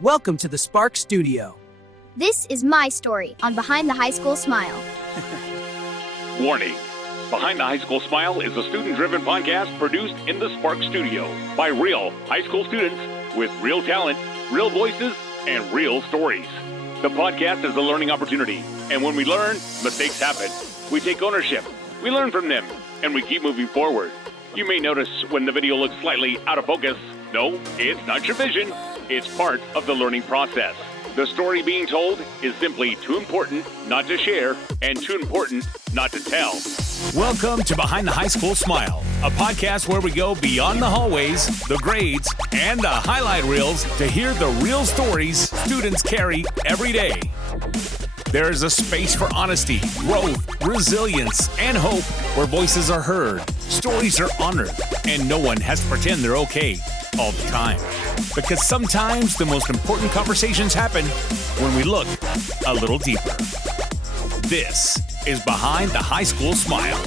Welcome to the Spark Studio. This is my story on Behind the High School Smile. Warning. Behind the High School Smile is a student-driven podcast produced in the Spark Studio by real high school students with real talent, real voices, and real stories. The podcast is a learning opportunity, and when we learn, mistakes happen. We take ownership, we learn from them, and we keep moving forward. You may notice when the video looks slightly out of focus. No, it's not your vision. It's part of the learning process. The story being told is simply too important not to share and too important not to tell. Welcome to Behind the High School Smile, a podcast where we go beyond the hallways, the grades, and the highlight reels to hear the real stories students carry every day. There is a space for honesty, growth, resilience, and hope where voices are heard, stories are honored, and no one has to pretend they're okay all the time. Because sometimes the most important conversations happen when we look a little deeper. This is Behind the High School Smile.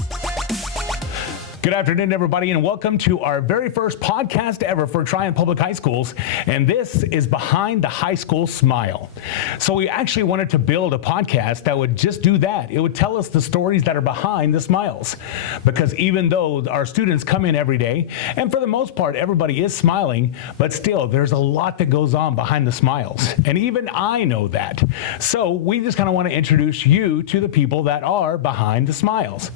Good afternoon, everybody, and welcome to our very first podcast ever for Triumph Public High Schools, and this is Behind the High School Smile. So we actually wanted to build a podcast that would just do that. It would tell us the stories that are behind the smiles, because even though our students come in every day, and for the most part, everybody is smiling, but still, there's a lot that goes on behind the smiles, and even I know that. So we just kind of want to introduce you to the people that are behind the smiles,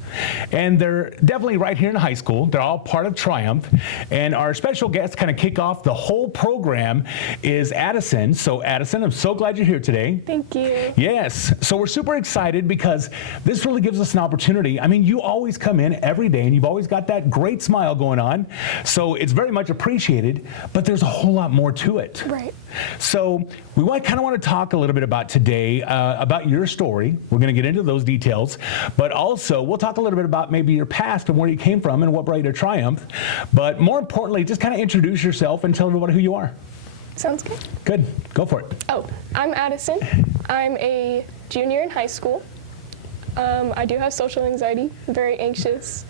and they're definitely right here in high school. They're all part of Triumph, and our special guest kind of kick off the whole program is Addison. So Addison, I'm so glad you're here today. Thank you. Yes, so we're super excited because this really gives us an opportunity. I mean, you always come in every day and you've always got that great smile going on, so it's very much appreciated, but there's a whole lot more to it. Right. So we kind of want to talk a little bit about today, about your story. We're going to get into those details, but also we'll talk a little bit about maybe your past and where you came from and what brought you to Triumph. But more importantly, just kind of introduce yourself and tell everybody who you are. Sounds good. Good. Go for it. Oh, I'm Addison. I'm a junior in high school. I do have social anxiety. I'm very anxious.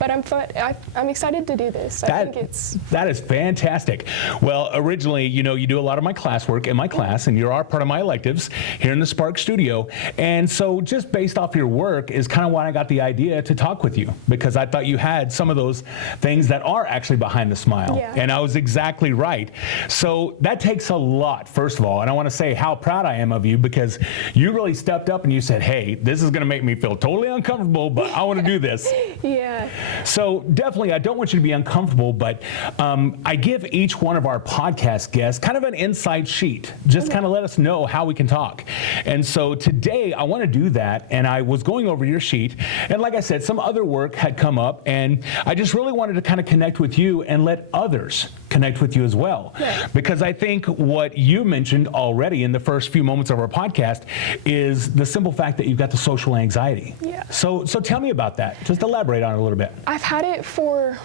But I'm fun. I'm excited to do this. That is fantastic. Well, originally, you do a lot of my classwork in my class, and you are part of my electives here in the Spark Studio. And so just based off your work is kind of why I got the idea to talk with you, because I thought you had some of those things that are actually behind the smile. Yeah. And I was exactly right. So that takes a lot, first of all. And I want to say how proud I am of you, because you really stepped up and you said, hey, this is going to make me feel totally uncomfortable, but I want to do this. Yeah. So definitely, I don't want you to be uncomfortable, but I give each one of our podcast guests kind of an insight sheet, just kind of let us know how we can talk. And so today, I want to do that, and I was going over your sheet, and like I said, some other work had come up, and I just really wanted to kind of connect with you and let others connect with you as well. Yeah. Because I think what you mentioned already in the first few moments of our podcast is the simple fact that you've got the social anxiety. Yeah. So tell me about that. Just elaborate on it a little bit. I've had it for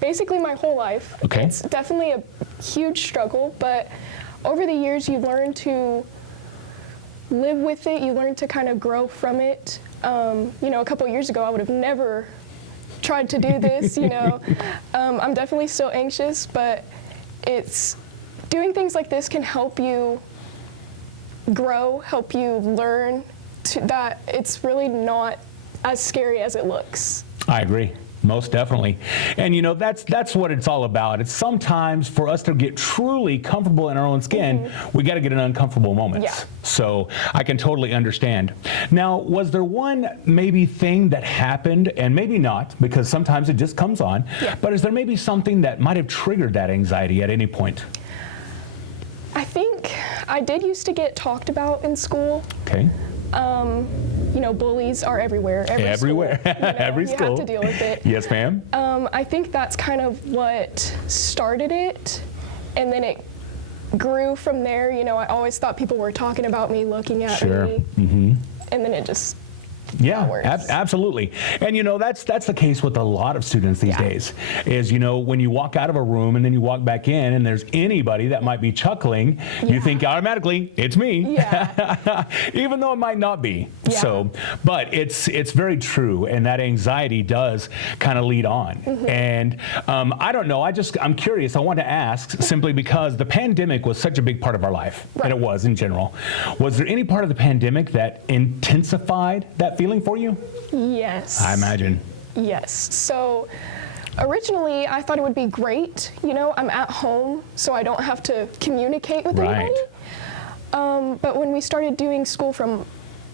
basically my whole life. Okay. It's definitely a huge struggle, but over the years you learn to live with it. You learn to kind of grow from it. A couple years ago I would have never tried to do this, I'm definitely still anxious, but doing things like this can help you grow, help you learn that it's really not as scary as it looks. I agree. Most definitely. And that's what it's all about. It's sometimes for us to get truly comfortable in our own skin, we got to get in uncomfortable moments. Yeah. So I can totally understand. Now, was there one maybe thing that happened, and maybe not, because sometimes it just comes on, but is there maybe something that might have triggered that anxiety at any point? I think I did used to get talked about in school. Okay. Bullies are everywhere. Everywhere. School, Every school. You have to deal with it. Yes, ma'am. I think that's kind of what started it, and then it grew from there. I always thought people were talking about me, looking at me, and then it just Yeah, worse. absolutely. And that's the case with a lot of students these days. Is when you walk out of a room and then you walk back in and there's anybody that might be chuckling, you think automatically it's me. Yeah. Even though it might not be. Yeah. So, but it's very true, and that anxiety does kind of lead on. And I don't know. I'm curious. I want to ask simply because the pandemic was such a big part of our life, and it was in general. Was there any part of the pandemic that intensified that feeling for you? Yes. I imagine. Yes. So originally I thought it would be great. I'm at home, so I don't have to communicate with anybody. But when we started doing school from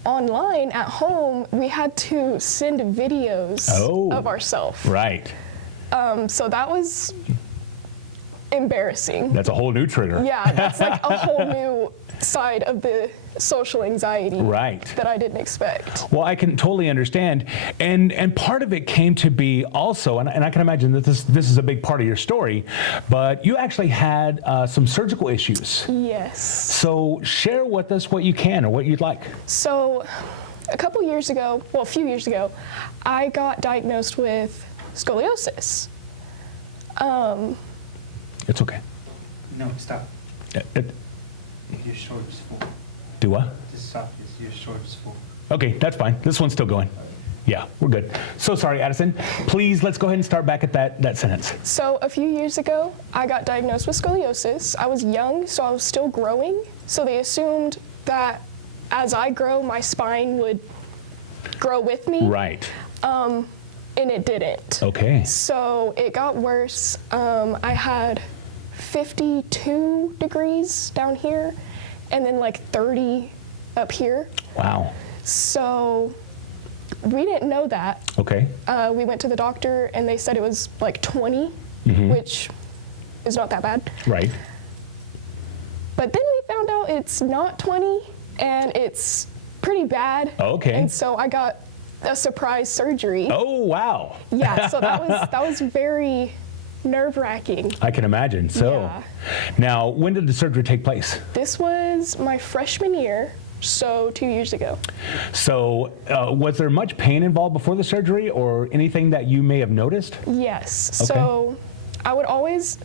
online at home, we had to send videos of ourselves. Right. So that was embarrassing. That's a whole new trigger. Yeah, that's like a whole new side of the social anxiety that I didn't expect. Well, I can totally understand. And part of it came to be also, and I can imagine that this is a big part of your story, but you actually had some surgical issues. Yes. So share with us what you can or what you'd like. So a few years ago, I got diagnosed with scoliosis. It's okay. No, stop. Your short is full. Do what? Just stop. Your short is full. Okay, that's fine. This one's still going. Yeah, we're good. So sorry, Addison. Please, let's go ahead and start back at that sentence. So a few years ago, I got diagnosed with scoliosis. I was young, so I was still growing. So they assumed that as I grow, my spine would grow with me. Right. And it didn't. Okay. So it got worse. I had 52 degrees down here and then like 30 up here. Wow. So we didn't know that. Okay. We went to the doctor and they said it was like 20, which is not that bad. Right. But then we found out it's not 20 and it's pretty bad. Okay. And so I got a surprise surgery. Oh, wow. Yeah, so that was very nerve-wracking. I can imagine. So, Yeah. Now, when did the surgery take place? This was my freshman year, so 2 years ago. So, was there much pain involved before the surgery or anything that you may have noticed? Yes. Okay. So I would always,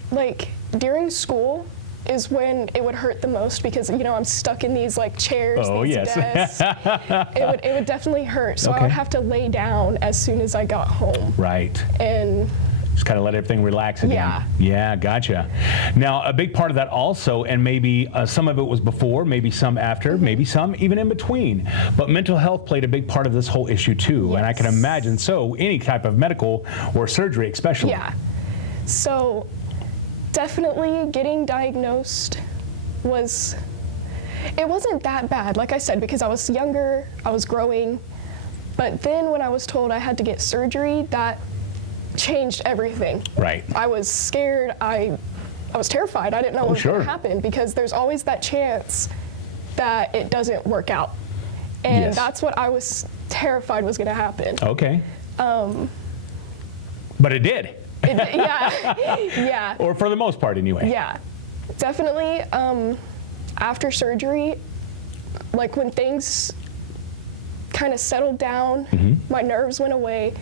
during school is when it would hurt the most because, I'm stuck in these chairs, these desks. It would definitely hurt. So I would have to lay down as soon as I got home. Right. And just kind of let everything relax again. Yeah. Yeah, gotcha. Now, a big part of that also, and maybe some of it was before, maybe some after, maybe some even in between, but mental health played a big part of this whole issue too. Yes. And I can imagine, so any type of medical or surgery especially. Yeah. So definitely getting diagnosed wasn't that bad, like I said, because I was younger, I was growing. But then when I was told I had to get surgery, that changed everything. Right. I was scared. I was terrified. I didn't know what was going to happen because there's always that chance that it doesn't work out. And that's what I was terrified was going to happen. Okay. But it did. Yeah. Or for the most part anyway. Yeah. Definitely after surgery, when things kind of settled down, my nerves went away,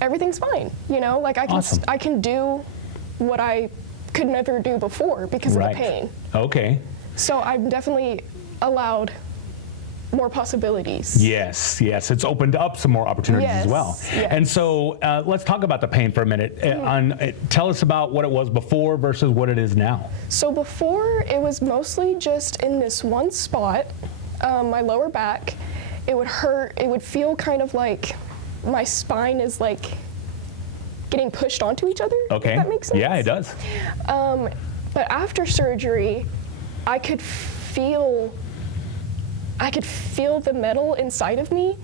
everything's fine. Awesome. I can do what I could never do before because of the pain. Okay. So I'm definitely allowed more possibilities. Yes, it's opened up some more opportunities as well. Yes. And so let's talk about the pain for a minute. Tell us about what it was before versus what it is now. So before, it was mostly just in this one spot, my lower back. It would hurt. It would feel kind of like my spine is getting pushed onto each other. Okay. If that makes sense. Yeah, it does. But after surgery, I could feel the metal inside of me,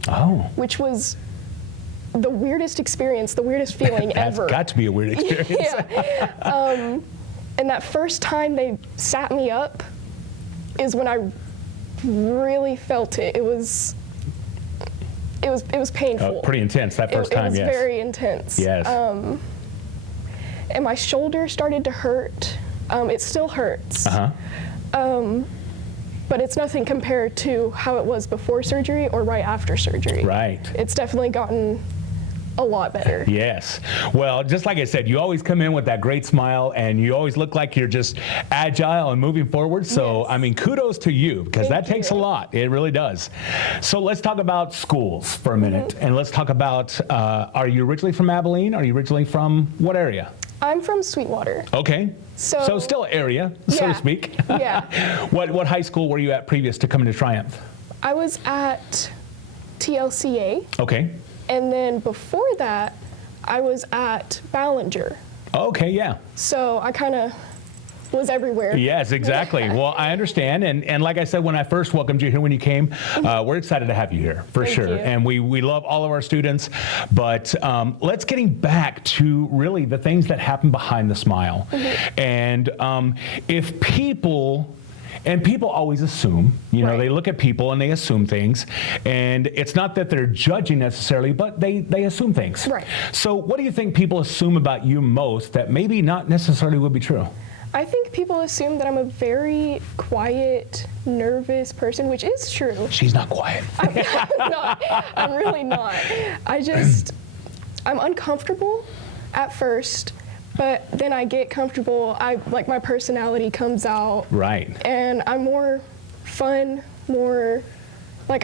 which was the weirdest experience, the weirdest feeling ever. That's got to be a weird experience. Yeah. And that first time they sat me up is when I really felt it. It was painful. Pretty intense that first time, yes. It was yes. very intense. Yes. And my shoulder started to hurt. It still hurts. but it's nothing compared to how it was before surgery or right after surgery. Right. It's definitely gotten a lot better. Yes. Well, just like I said, you always come in with that great smile, and you always look like you're just agile and moving forward. So, Yes. I mean, kudos to you, because that Thank takes you. a lot. It really does. So let's talk about schools for a minute, and let's talk about, are you originally from Abilene? Are you originally from what area? I'm from Sweetwater. Okay. So still area, so to Yeah. speak. Yeah. What high school were you at previous to coming to Triumph? I was at TLCA, Okay. and then before that, I was at Ballinger. Okay, yeah. So I kind of was everywhere. Yes, exactly. Well, I understand. And like I said, when I first welcomed you here when you came, we're excited to have you here, for Thank sure. you. And we love all of our students. But let's getting back to really the things that happen behind the smile. And if people... And people always assume, Right. they look at people and they assume things. And it's not that they're judging necessarily, but they assume things. Right. So what do you think people assume about you most that maybe not necessarily would be true? I think people assume that I'm a very quiet, nervous person, which is true. She's not quiet. I'm not. I'm really not. I'm uncomfortable at first, but then I get comfortable. My personality comes out. Right. And I'm more fun,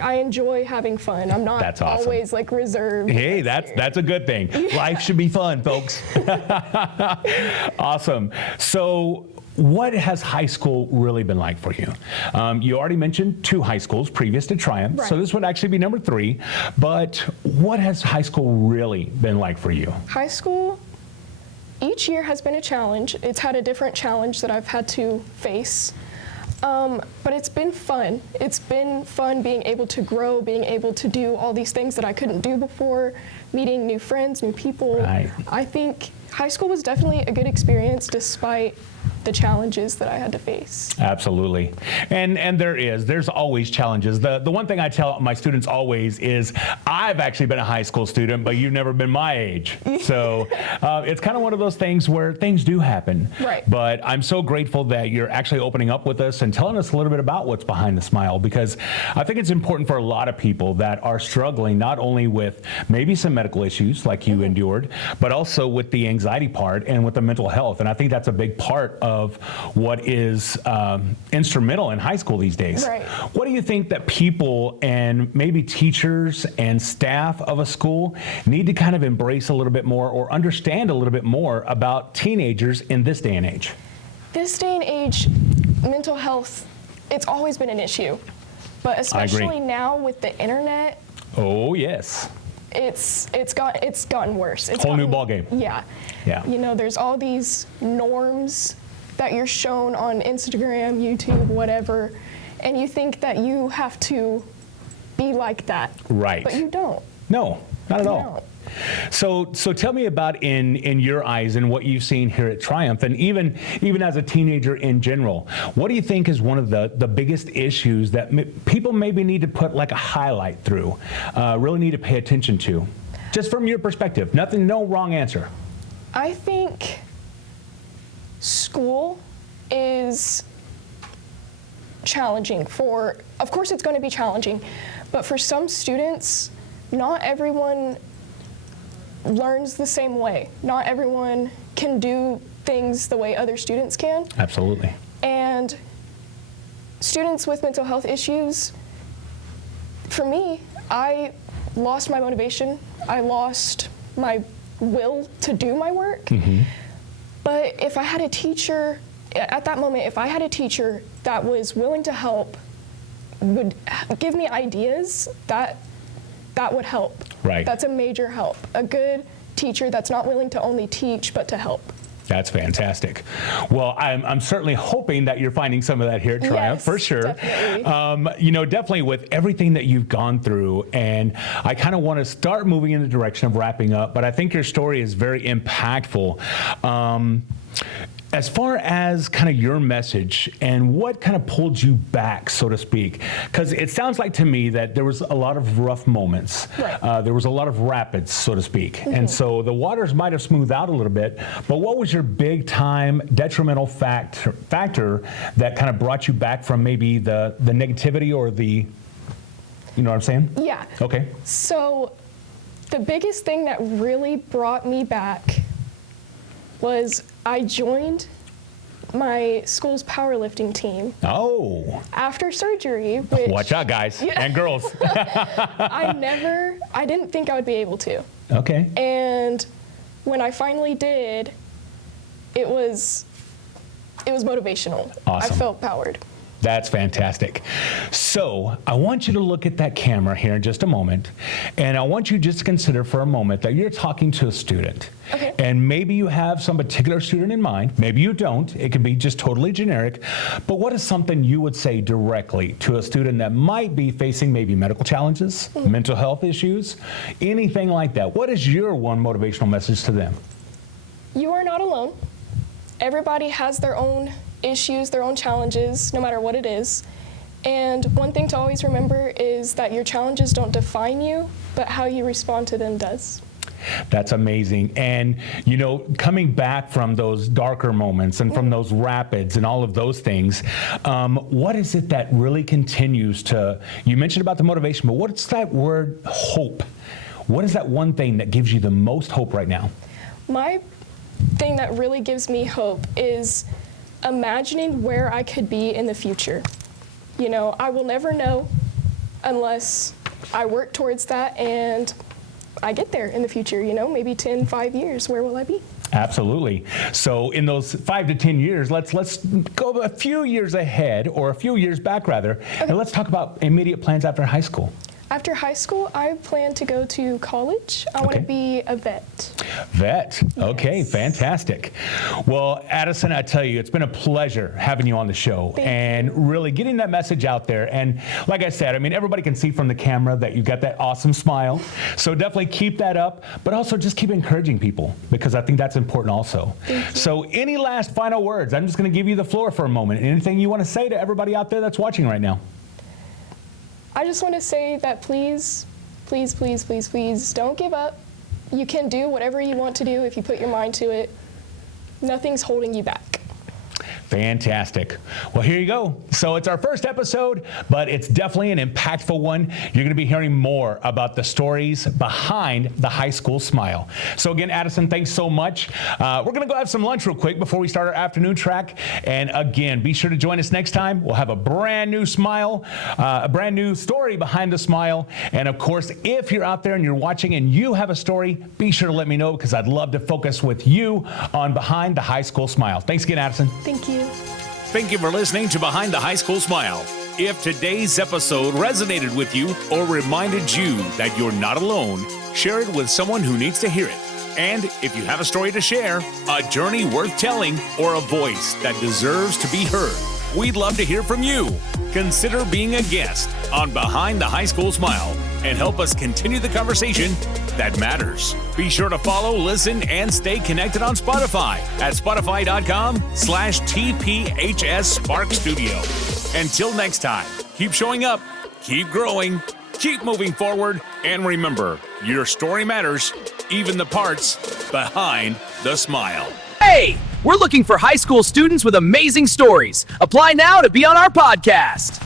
I enjoy having fun. I'm not That's awesome. always reserved. Hey, that's a good thing. Life should be fun, folks. Awesome. So what has high school really been like for you? You already mentioned 2 high schools previous to Triumph, so Right. this would actually be number 3. But what has high school really been like for you? High school, each year has been a challenge. It's had a different challenge that I've had to face. But it's been fun. It's been fun being able to grow, being able to do all these things that I couldn't do before, meeting new friends, new people. Right. I think high school was definitely a good experience despite the challenges that I had to face. Absolutely. And there's always challenges. The one thing I tell my students always is, I've actually been a high school student, but you've never been my age. So it's kind of one of those things where things do happen. Right. But I'm so grateful that you're actually opening up with us and telling us a little bit about what's behind the smile, because I think it's important for a lot of people that are struggling not only with maybe some medical issues like you endured, but also with the anxiety part and with the mental health. And I think that's a big part of what is instrumental in high school these days. Right. What do you think that people and maybe teachers and staff of a school need to kind of embrace a little bit more or understand a little bit more about teenagers in this day and age? This day and age, mental health, it's always been an issue. But especially now with the internet, Oh, yes. it's gotten worse. It's Whole new gotten- ballgame. Yeah. Yeah. There's all these norms that you're shown on Instagram, YouTube, whatever, and you think that you have to be like that. Right. But you don't. No, not at You all. don't. So tell me about in your eyes and what you've seen here at Triumph, and even as a teenager in general, what do you think is one of the biggest issues that people maybe need to put like a highlight through, really need to pay attention to, just from your perspective? Nothing, no wrong answer. I think school is challenging of course it's going to be challenging, but for some students, not everyone learns the same way. Not everyone can do things the way other students can. Absolutely. And students with mental health issues, for me, I lost my motivation. I lost my will to do my work. But if I had a teacher, at that moment, if I had a teacher that was willing to help, would give me ideas, that would help. Right. That's a major help. A good teacher that's not willing to only teach, but to help. That's fantastic. Well, I'm certainly hoping that you're finding some of that here at Triumph, Yes, for sure. definitely. Definitely with everything that you've gone through, and I kind of want to start moving in the direction of wrapping up, but I think your story is very impactful. As far as kind of your message and what kind of pulled you back, so to speak, because it sounds like to me that there was a lot of rough moments. Right. There was a lot of rapids, so to speak. And so the waters might have smoothed out a little bit, but what was your big time detrimental factor that kind of brought you back from maybe the negativity or the, you know what I'm saying? Yeah. Okay. So the biggest thing that really brought me back was I joined my school's powerlifting team. Oh. After surgery, which Watch out, guys and girls. I didn't think I would be able to. Okay. And when I finally did, it was motivational. Awesome. I felt powered. That's fantastic. So I want you to look at that camera here in just a moment, and I want you just to consider for a moment that you're talking to a student. Okay. And maybe you have some particular student in mind, maybe you don't, it could be just totally generic, but what is something you would say directly to a student that might be facing maybe medical challenges, mental health issues, anything like that? What is your one motivational message to them? You are not alone. Everybody has their own issues, their own challenges, no matter what it is. And one thing to always remember is that your challenges don't define you, but how you respond to them does. That's amazing. And, you know, coming back from those darker moments and from those rapids and all of those things, what is it that really continues to, you mentioned about the motivation, but what's that word, hope? What is that one thing that gives you the most hope right now? My thing that really gives me hope is imagining where I could be in the future. You know, I will never know unless I work towards that and I get there in the future, you know, maybe 10, 5 years, where will I be? Absolutely. So in those 5 to 10 years, let's go a few years ahead, or a few years back rather, and let's talk about immediate plans after high school. After high school, I plan to go to college. I want to be a vet. Vet. Okay, Yes. Fantastic. Well, Addison, I tell you, it's been a pleasure having you on the show and really getting that message out there. And like I said, I mean, everybody can see from the camera that you've got that awesome smile. So definitely keep that up, but also just keep encouraging people, because I think that's important also. So any last final words? I'm just going to give you the floor for a moment. Anything you want to say to everybody out there that's watching right now? I just want to say that please, please, please, please, please don't give up. You can do whatever you want to do if you put your mind to it. Nothing's holding you back. Fantastic. Well, here you go. So it's our first episode, but it's definitely an impactful one. You're going to be hearing more about the stories behind the high school smile. So again, Addison, thanks so much. We're going to go have some lunch real quick before we start our afternoon track. And again, be sure to join us next time. We'll have a brand new smile, a brand new story behind the smile. And of course, if you're out there and you're watching and you have a story, be sure to let me know, because I'd love to focus with you on behind the high school smile. Thanks again, Addison. Thank you. Thank you for listening to Behind the High School Smile. If today's episode resonated with you or reminded you that you're not alone, share it with someone who needs to hear it. And if you have a story to share, a journey worth telling, or a voice that deserves to be heard, we'd love to hear from you. Consider being a guest on Behind the High School Smile and help us continue the conversation that matters. Be sure to follow, listen, and stay connected on Spotify at spotify.com/TPHS Spark Studio. Until next time, keep showing up, keep growing, keep moving forward, and remember, your story matters, even the parts behind the smile. Hey, we're looking for high school students with amazing stories. Apply now to be on our podcast.